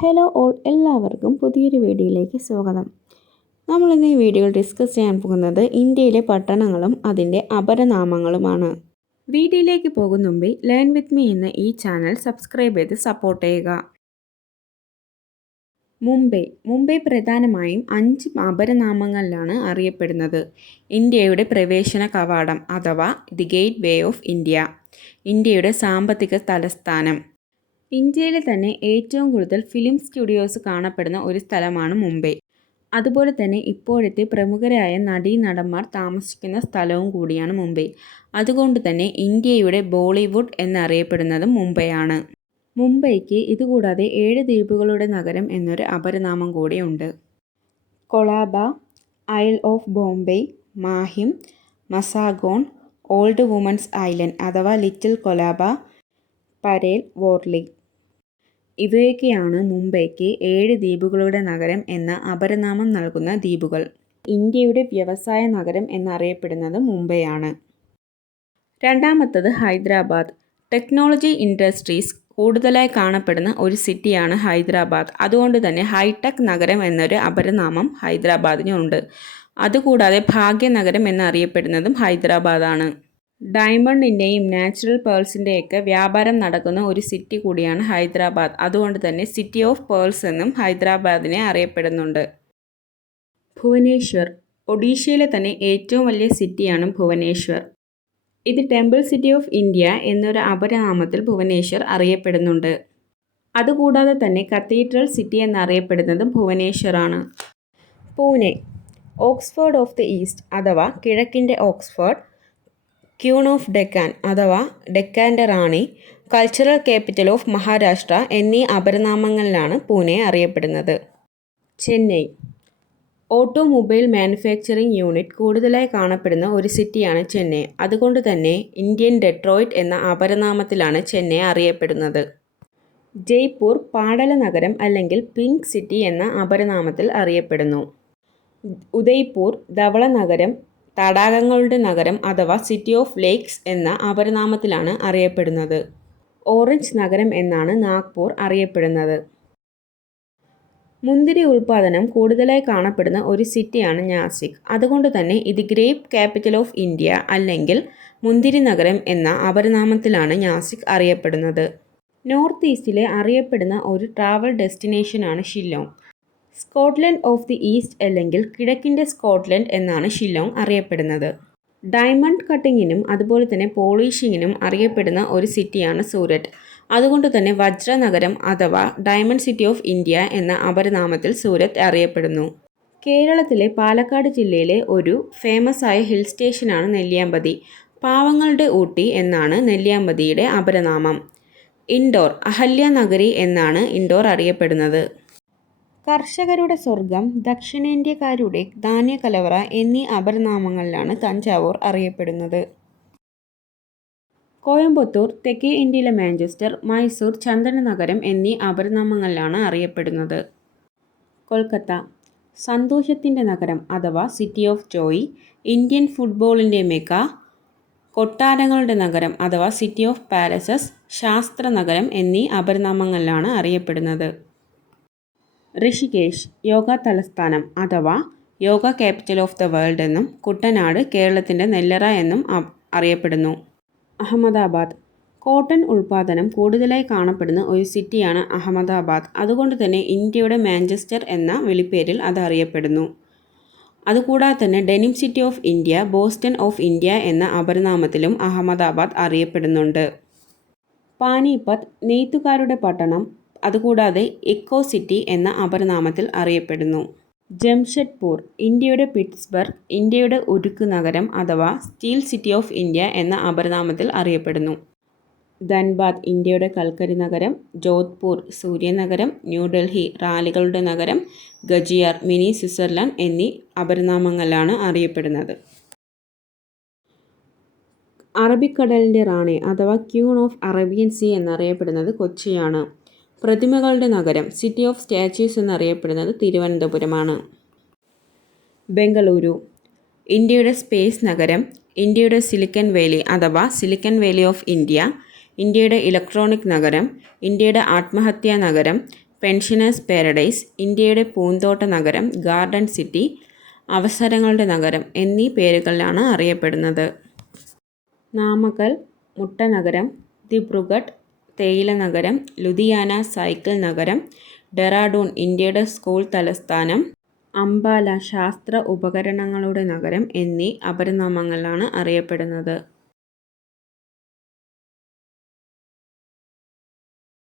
Hello all, എല്ലാവർക്കും പുതിയൊരു വീഡിയോയിലേക്ക് സ്വാഗതം. നമ്മളിന്ന് ഈ വീഡിയോയിൽ ഡിസ്കസ് ചെയ്യാൻ പോകുന്നത് ഇന്ത്യയിലെ പട്ടണങ്ങളും അതിൻ്റെ അപരനാമങ്ങളുമാണ്. വീഡിയോയിലേക്ക് പോകും മുമ്പേ ലേൺ വിത്ത് മീ എന്ന ഈ ചാനൽ സബ്സ്ക്രൈബ് ചെയ്ത് സപ്പോർട്ട് ചെയ്യുക. മുംബൈ പ്രധാനമായും 5 അപരനാമങ്ങളിലാണ് അറിയപ്പെടുന്നത്. ഇന്ത്യയുടെ പ്രവേശന കവാടം അഥവാ the gate way of India, ഇന്ത്യയുടെ സാമ്പത്തിക തലസ്ഥാനം. ഇന്ത്യയിലെ തന്നെ ഏറ്റവും കൂടുതൽ ഫിലിം സ്റ്റുഡിയോസ് കാണപ്പെടുന്ന ഒരു സ്ഥലമാണ് മുംബൈ. അതുപോലെ തന്നെ ഇപ്പോഴത്തെ പ്രമുഖരായ നടീനടന്മാർ താമസിക്കുന്ന സ്ഥലവും കൂടിയാണ് മുംബൈ. അതുകൊണ്ട് തന്നെ ഇന്ത്യയുടെ ബോളിവുഡ് എന്നറിയപ്പെടുന്നതും മുംബൈയാണ്. മുംബൈക്ക് ഇതുകൂടാതെ 7 ദ്വീപുകളുടെ നഗരം എന്നൊരു അപരനാമം കൂടിയുണ്ട്. Colaba, isle of Bombay, Mahim, Mazagaon, old woman's island അഥവാ ലിറ്റിൽ കൊലാബ, പരേൽ, വോർലി. ഇവയൊക്കെയാണ് മുംബൈക്ക് 7 ദ്വീപുകളുടെ നഗരം എന്ന അപരനാമം നൽകുന്ന ദ്വീപുകൾ. ഇന്ത്യയുടെ വ്യവസായ നഗരം എന്നറിയപ്പെടുന്നത് മുംബൈയാണ്. രണ്ടാമത്തത് ഹൈദരാബാദ്. ടെക്നോളജി ഇൻഡസ്ട്രീസ് കൂടുതലായി കാണപ്പെടുന്ന ഒരു സിറ്റിയാണ് ഹൈദരാബാദ്. അതുകൊണ്ട് തന്നെ ഹൈടെക് നഗരം എന്നൊരു അപരനാമം ഹൈദരാബാദിനുണ്ട്. അതുകൂടാതെ ഭാഗ്യനഗരം എന്നറിയപ്പെടുന്നതും ഹൈദരാബാദാണ്. ഡയമണ്ടിൻ്റെയും നാച്ചുറൽ പേൾസിൻ്റെയൊക്കെ വ്യാപാരം നടക്കുന്ന ഒരു സിറ്റി കൂടിയാണ് ഹൈദരാബാദ്. അതുകൊണ്ട് തന്നെ സിറ്റി ഓഫ് പേൾസ് എന്നും ഹൈദരാബാദിനെ അറിയപ്പെടുന്നുണ്ട്. ഭുവനേശ്വർ. ഒഡീഷയിലെ തന്നെ ഏറ്റവും വലിയ സിറ്റിയാണ് ഭുവനേശ്വർ. ഇത് ടെമ്പിൾ സിറ്റി ഓഫ് ഇന്ത്യ എന്നൊരു അപരനാമത്തിൽ ഭുവനേശ്വർ അറിയപ്പെടുന്നുണ്ട്. അതുകൂടാതെ തന്നെ കത്തീഡ്രൽ സിറ്റി എന്നറിയപ്പെടുന്നതും ഭുവനേശ്വറാണ്. Pune. Oxford of the east അഥവാ കിഴക്കിൻ്റെ ഓക്സ്ഫോർഡ്, ക്യൂൺ ഓഫ് ഡെക്കാൻ അഥവാ ഡെക്കാൻ്റെ റാണി, കൾച്ചറൽ ക്യാപിറ്റൽ ഓഫ് മഹാരാഷ്ട്ര എന്നീ അപരനാമങ്ങളിലാണ് പൂനെ അറിയപ്പെടുന്നത്. ചെന്നൈ. ഓട്ടോമൊബൈൽ മാനുഫാക്ചറിംഗ് യൂണിറ്റ് കൂടുതലായി കാണപ്പെടുന്ന ഒരു സിറ്റിയാണ് ചെന്നൈ. അതുകൊണ്ട് തന്നെ ഇന്ത്യൻ ഡെട്രോയിറ്റ് എന്ന അപരനാമത്തിലാണ് ചെന്നൈ അറിയപ്പെടുന്നത്. ജയ്പൂർ പാടല നഗരം അല്ലെങ്കിൽ പിങ്ക് സിറ്റി എന്ന അപരനാമത്തിൽ അറിയപ്പെടുന്നു. ഉദയ്പൂർ ധവള നഗരം, തടാകങ്ങളുടെ നഗരം അഥവാ സിറ്റി ഓഫ് ലേക്സ് എന്ന അപരനാമത്തിലാണ് അറിയപ്പെടുന്നത്. ഓറഞ്ച് നഗരം എന്നാണ് നാഗ്പൂർ അറിയപ്പെടുന്നത്. മുന്തിരി ഉൽപ്പാദനം കൂടുതലായി കാണപ്പെടുന്ന ഒരു സിറ്റിയാണ് നാസിക്. അതുകൊണ്ട് തന്നെ ഇത് ഗ്രേപ്പ് ക്യാപിറ്റൽ ഓഫ് ഇന്ത്യ അല്ലെങ്കിൽ മുന്തിരി നഗരം എന്ന അപരനാമത്തിലാണ് നാസിക് അറിയപ്പെടുന്നത്. നോർത്ത് ഈസ്റ്റിലെ അറിയപ്പെടുന്ന ഒരു ട്രാവൽ ഡെസ്റ്റിനേഷനാണ് Shillong. Scotland of the east അല്ലെങ്കിൽ കിഴക്കിൻ്റെ സ്കോട്ട്ലൻഡ് എന്നാണ് ഷില്ലോങ് അറിയപ്പെടുന്നത്. ഡയമണ്ട് കട്ടിങ്ങിനും അതുപോലെ തന്നെ പോളിഷിങ്ങിനും അറിയപ്പെടുന്ന ഒരു സിറ്റിയാണ് സൂററ്റ്. അതുകൊണ്ട് തന്നെ വജ്ര നഗരം അഥവാ ഡയമണ്ട് സിറ്റി ഓഫ് ഇന്ത്യ എന്ന അപരനാമത്തിൽ സൂറത്ത് അറിയപ്പെടുന്നു. കേരളത്തിലെ പാലക്കാട് ജില്ലയിലെ ഒരു ഫേമസ് ആയ ഹിൽ സ്റ്റേഷനാണ് നെല്ലിയാമ്പതി. പാവങ്ങളുടെ ഊട്ടി എന്നാണ് നെല്ലിയാമ്പതിയുടെ അപരനാമം. ഇൻഡോർ അഹല്യ നഗരി എന്നാണ് ഇൻഡോർ അറിയപ്പെടുന്നത്. കർഷകരുടെ സ്വർഗം, ദക്ഷിണേന്ത്യക്കാരുടെ ധാന്യക്കലവറ എന്നീ അപരനാമങ്ങളിലാണ് തഞ്ചാവൂർ അറിയപ്പെടുന്നത്. കോയമ്പത്തൂർ തെക്കേ ഇന്ത്യയിലെ മാഞ്ചസ്റ്റർ, മൈസൂർ ചന്ദന നഗരം എന്നീ അപരനാമങ്ങളിലാണ് അറിയപ്പെടുന്നത്. കൊൽക്കത്ത സന്തോഷത്തിൻ്റെ നഗരം അഥവാ സിറ്റി ഓഫ് ജോയ്, ഇന്ത്യൻ ഫുട്ബോളിൻ്റെ മെക്ക, കൊട്ടാരങ്ങളുടെ നഗരം അഥവാ സിറ്റി ഓഫ് പാലസസ്, ശാസ്ത്ര നഗരം എന്നീ അപരനാമങ്ങളിലാണ് അറിയപ്പെടുന്നത്. ഋഷികേശ് യോഗ തലസ്ഥാനം അഥവാ yoga capital of the world എന്നും കുട്ടനാട് കേരളത്തിൻ്റെ നെല്ലറ എന്നും അറിയപ്പെടുന്നു. അഹമ്മദാബാദ്. കോട്ടൺ ഉൽപ്പാദനം കൂടുതലായി കാണപ്പെടുന്ന ഒരു സിറ്റിയാണ് അഹമ്മദാബാദ്. അതുകൊണ്ട് തന്നെ ഇന്ത്യയുടെ മാഞ്ചസ്റ്റർ എന്ന വിളിപ്പേരിൽ അത് അറിയപ്പെടുന്നു. അതുകൂടാതെ തന്നെ denim city of India, Boston of India എന്ന അപരനാമത്തിലും അഹമ്മദാബാദ് അറിയപ്പെടുന്നുണ്ട്. പാനിപ്പത്ത് നെയ്ത്തുകാരുടെ പട്ടണം, അതുകൂടാതെ ഇക്കോ സിറ്റി എന്ന അപരനാമത്തിൽ അറിയപ്പെടുന്നു. ജംഷഡ്പൂർ ഇന്ത്യയുടെ പിറ്റ്സ്ബർഗ്, ഇന്ത്യയുടെ ഉരുക്ക് നഗരം അഥവാ സ്റ്റീൽ സിറ്റി ഓഫ് ഇന്ത്യ എന്ന അപരനാമത്തിൽ അറിയപ്പെടുന്നു. ധൻബാദ് ഇന്ത്യയുടെ കൽക്കരി നഗരം, ജോധ്പൂർ സൂര്യനഗരം, ന്യൂഡൽഹി റാലികളുടെ നഗരം, ഗജിയാർ മിനി സ്വിറ്റ്സർലൻഡ് എന്നീ അപരനാമങ്ങളിലാണ് അറിയപ്പെടുന്നത്. അറബിക്കടലിൻ്റെ റാണി അഥവാ ക്യൂൺ ഓഫ് അറേബ്യൻ സീ എന്നറിയപ്പെടുന്നത് കൊച്ചിയാണ്. പ്രതിമകളുടെ നഗരം, സിറ്റി ഓഫ് സ്റ്റാച്യൂസ് എന്നറിയപ്പെടുന്നത് തിരുവനന്തപുരമാണ്. ബംഗളൂരു ഇന്ത്യയുടെ സ്പേസ് നഗരം, ഇന്ത്യയുടെ സിലിക്കൺ വാലി അഥവാ സിലിക്കൺ വാലി ഓഫ് ഇന്ത്യ, ഇന്ത്യയുടെ ഇലക്ട്രോണിക് നഗരം, ഇന്ത്യയുടെ ആത്മഹത്യാ നഗരം, പെൻഷനേഴ്സ് പാരഡൈസ്, ഇന്ത്യയുടെ പൂന്തോട്ട നഗരം, ഗാർഡൻ സിറ്റി, അവസരങ്ങളുടെ നഗരം എന്നീ പേരുകളിലാണ് അറിയപ്പെടുന്നത്. നാമക്കൽ മുട്ട നഗരം, ദിബ്രുഗഡ് തേയില നഗരം, ലുധിയാന സൈക്കിൾ നഗരം, ഡെറാഡൂൺ ഇന്ത്യയുടെ സ്കൂൾ തലസ്ഥാനം, അംബാല ശാസ്ത്ര ഉപകരണങ്ങളുടെ നഗരം എന്നീ അപരനാമങ്ങളിലാണ് അറിയപ്പെടുന്നത്.